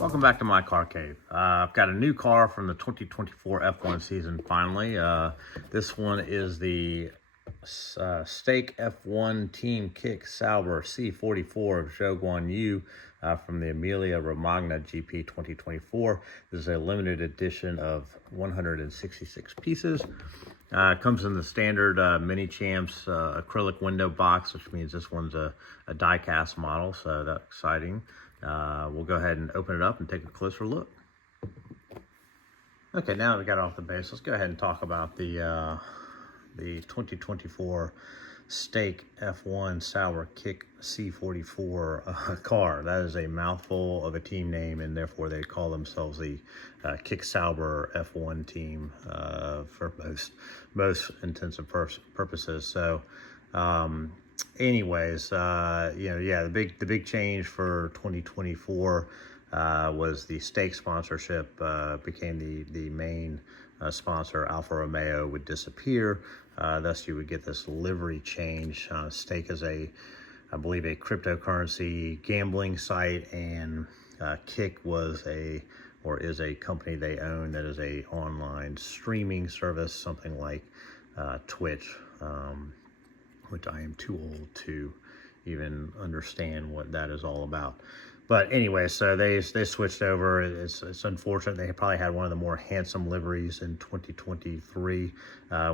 Welcome back to my car cave. I've got a new car from the 2024 F1 season finally. This one is the Stake F1 Team Kick Sauber C44 of Zhou Guan Yu from the Emilia Romagna GP 2024. This is a limited edition of 166 pieces. It comes in the standard Minichamps acrylic window box, which means this one's a die-cast model, so that's exciting. We'll go ahead and open it up and take a closer look. Okay, now that we got it off the base, let's go ahead and talk about the 2024 Stake F1 Sauber Kick C44 car. That is a mouthful of a team name, and therefore they call themselves the Kick Sauber F1 team for most intensive purposes. So, anyways, the big change for 2024 was the Stake sponsorship became the main sponsor. Alfa Romeo would disappear. Thus, you would get this livery change. Stake is I believe, a cryptocurrency gambling site, and Kick is a company they own that is a online streaming service, something like Twitch, which I am too old to even understand what that is all about. But anyway, so they switched over. It's unfortunate. They probably had one of the more handsome liveries in 2023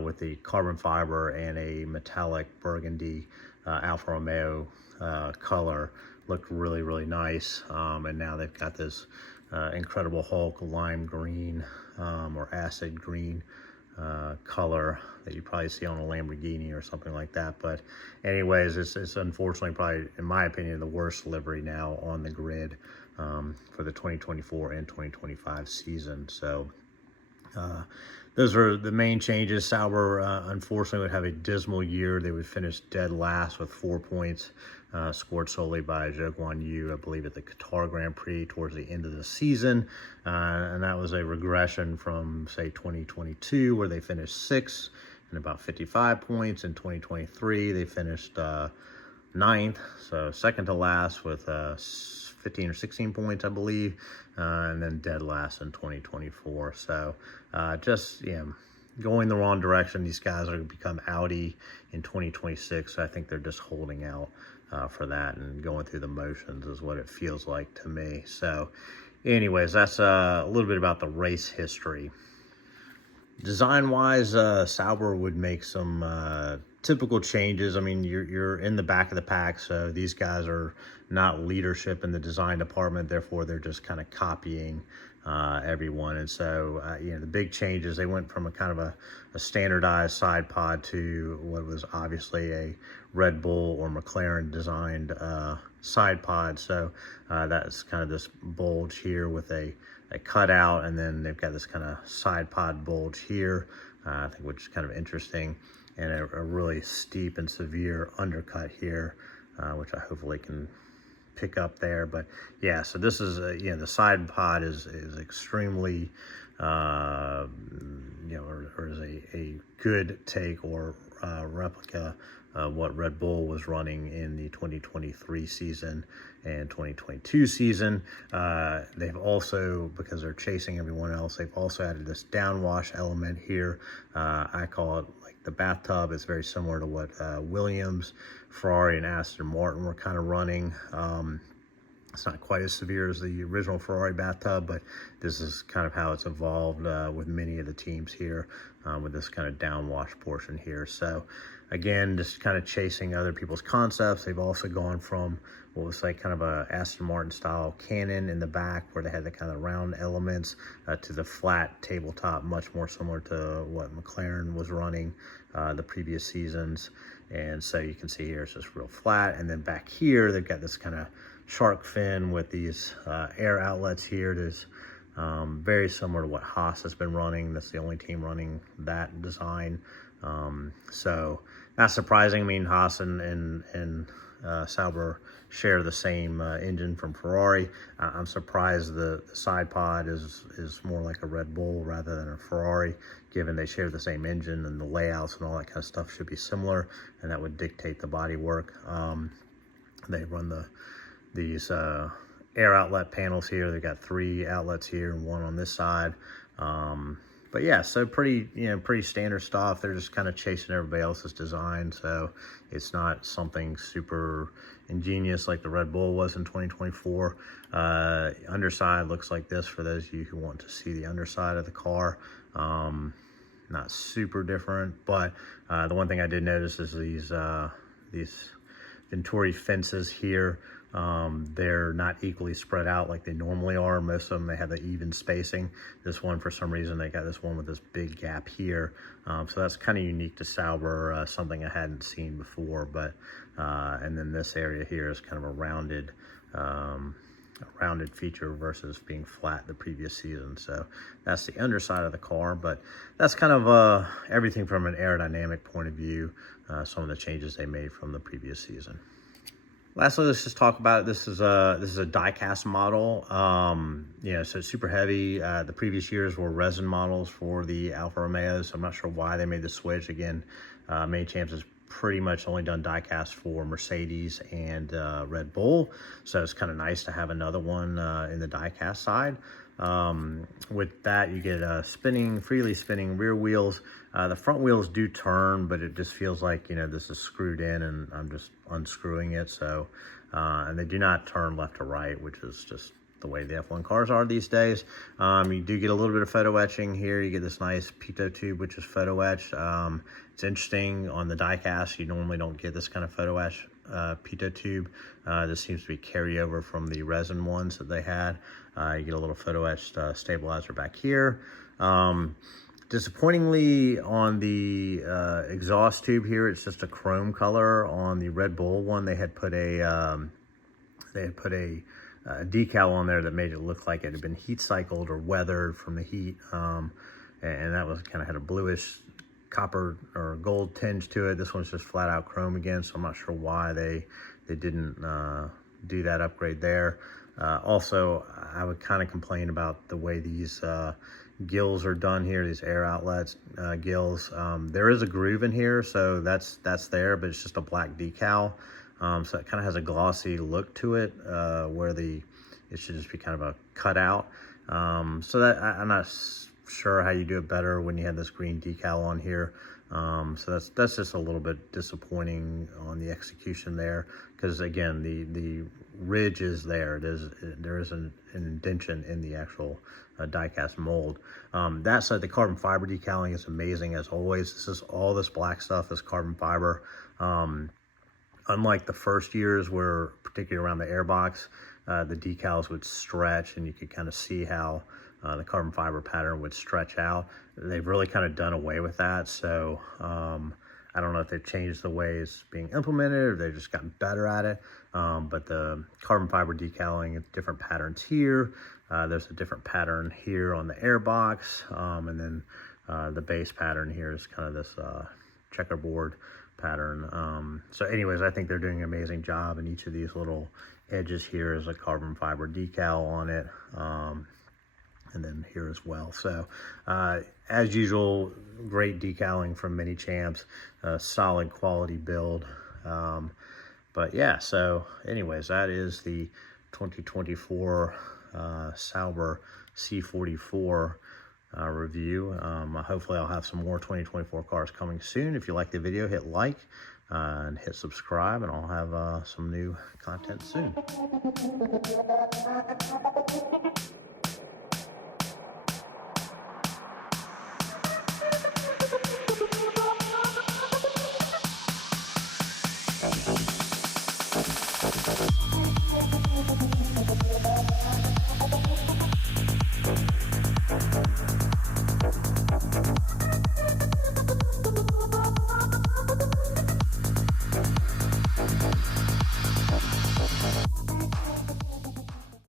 with the carbon fiber and a metallic burgundy Alfa Romeo color. Looked really, really nice. And now they've got this incredible Hulk lime green or acid green color that you probably see on a Lamborghini or something like that. But anyways, it's unfortunately probably, in my opinion, the worst livery now on the grid for the 2024 and 2025 season. So those are the main changes. Sauber, unfortunately, would have a dismal year. They would finish dead last with 4 points, scored solely by Zhou Guan Yu, I believe, at the Qatar Grand Prix towards the end of the season. And that was a regression from, say, 2022, where they finished sixth and about 55 points. In 2023, they finished ninth, so second to last with 15 or 16 points, I believe, and then dead last in 2024. So just going the wrong direction. These guys are going to become Audi in 2026. So I think they're just holding out for that and going through the motions is what it feels like to me. So anyways, that's a little bit about the race history. Design-wise, Sauber would make some typical changes. I mean, you're in the back of the pack, so these guys are not leadership in the design department. Therefore, they're just kind of copying everyone. And so, the big changes, they went from a kind of a standardized side pod to what was obviously a Red Bull or McLaren designed side pod. So that's kind of this bulge here with a cutout, and then they've got this kind of side pod bulge here, I think, which is kind of interesting, and a really steep and severe undercut here, which I hopefully can pick up there. But yeah, so this is the side pod is extremely or is a good take or replica of what Red Bull was running in the 2023 season and 2022 season. They've also, because they're chasing everyone else, they've also added this downwash element here. I call it like the bathtub. It's very similar to what Williams, Ferrari, and Aston Martin were kind of running. It's not quite as severe as the original Ferrari bathtub, but this is kind of how it's evolved with many of the teams here, with this kind of downwash portion here. So again, just kind of chasing other people's concepts. They've also gone from what was like kind of a Aston Martin style cannon in the back, where they had the kind of round elements, to the flat tabletop, much more similar to what McLaren was running the previous seasons. And so you can see here it's just real flat. And then back here, they've got this kind of shark fin with these air outlets here. It is very similar to what Haas has been running. That's the only team running that design. So not surprising. I mean, Haas and Sauber share the same engine from Ferrari. I'm surprised the side pod is more like a Red Bull rather than a Ferrari, given they share the same engine, and the layouts and all that kind of stuff should be similar, and that would dictate the body work. They run these air outlet panels here. They got 3 outlets here and 1 on this side. But yeah, so pretty standard stuff. They're just kind of chasing everybody else's design, so it's not something super ingenious like the Red Bull was in 2024. Underside looks like this for those of you who want to see the underside of the car. Not super different, but the one thing I did notice is these Venturi fences here. They're not equally spread out like they normally are. Most of them, they have the even spacing. This one, for some reason, they got this one with this big gap here. So that's kind of unique to Sauber, something I hadn't seen before. But and then this area here is kind of a rounded feature versus being flat the previous season. So that's the underside of the car, but that's kind of everything from an aerodynamic point of view, some of the changes they made from the previous season. Lastly, let's just talk about it. This is a die-cast model. So it's super heavy. The previous years were resin models for the Alfa Romeos. So I'm not sure why they made the switch. Again, Minichamps has pretty much only done die-cast for Mercedes and Red Bull. So it's kind of nice to have another one in the die-cast side. With that, you get freely spinning rear wheels. The front wheels do turn, but it just feels like, this is screwed in and I'm just unscrewing it. So, and they do not turn left to right, which is just the way the F1 cars are these days. You do get a little bit of photo etching here. You get this nice pitot tube, which is photo etched. It's interesting, on the die-cast, you normally don't get this kind of photo etch pitot tube. This seems to be carryover from the resin ones that they had. You get a little photo etched stabilizer back here. Disappointingly, on the exhaust tube here, it's just a chrome color. On the Red Bull one, they had put a decal on there that made it look like it had been heat cycled or weathered from the heat, and that was kind of had a bluish copper or gold tinge to it. This one's just flat out chrome again, so I'm not sure why they didn't do that upgrade there. Also, I would kind of complain about the way these gills are done here, these air outlets gills. There is a groove in here, so that's there, but it's just a black decal. So it kind of has a glossy look to it, where it should just be kind of a cutout. So that I'm not sure how you do it better when you have this green decal on here. So that's just a little bit disappointing on the execution there, because again, the ridge is there. There is an indentation in the actual die-cast mold. That said, the carbon fiber decaling is amazing as always. All this black stuff is carbon fiber. Unlike the first years, where particularly around the airbox, the decals would stretch and you could kind of see how the carbon fiber pattern would stretch out. They've really kind of done away with that. So I don't know if they've changed the way it's being implemented or they've just gotten better at it. But the carbon fiber decaling, different patterns here. There's a different pattern here on the airbox. And then the base pattern here is kind of this checkerboard pattern. So anyways, I think they're doing an amazing job, and each of these little edges here is a carbon fiber decal on it. And then here as well. So as usual, great decaling from Minichamps, solid quality build. But yeah, so anyways, that is the 2024 Sauber C44 review. Hopefully I'll have some more 2024 cars coming soon. If you like the video, hit like and hit subscribe, and I'll have some new content soon.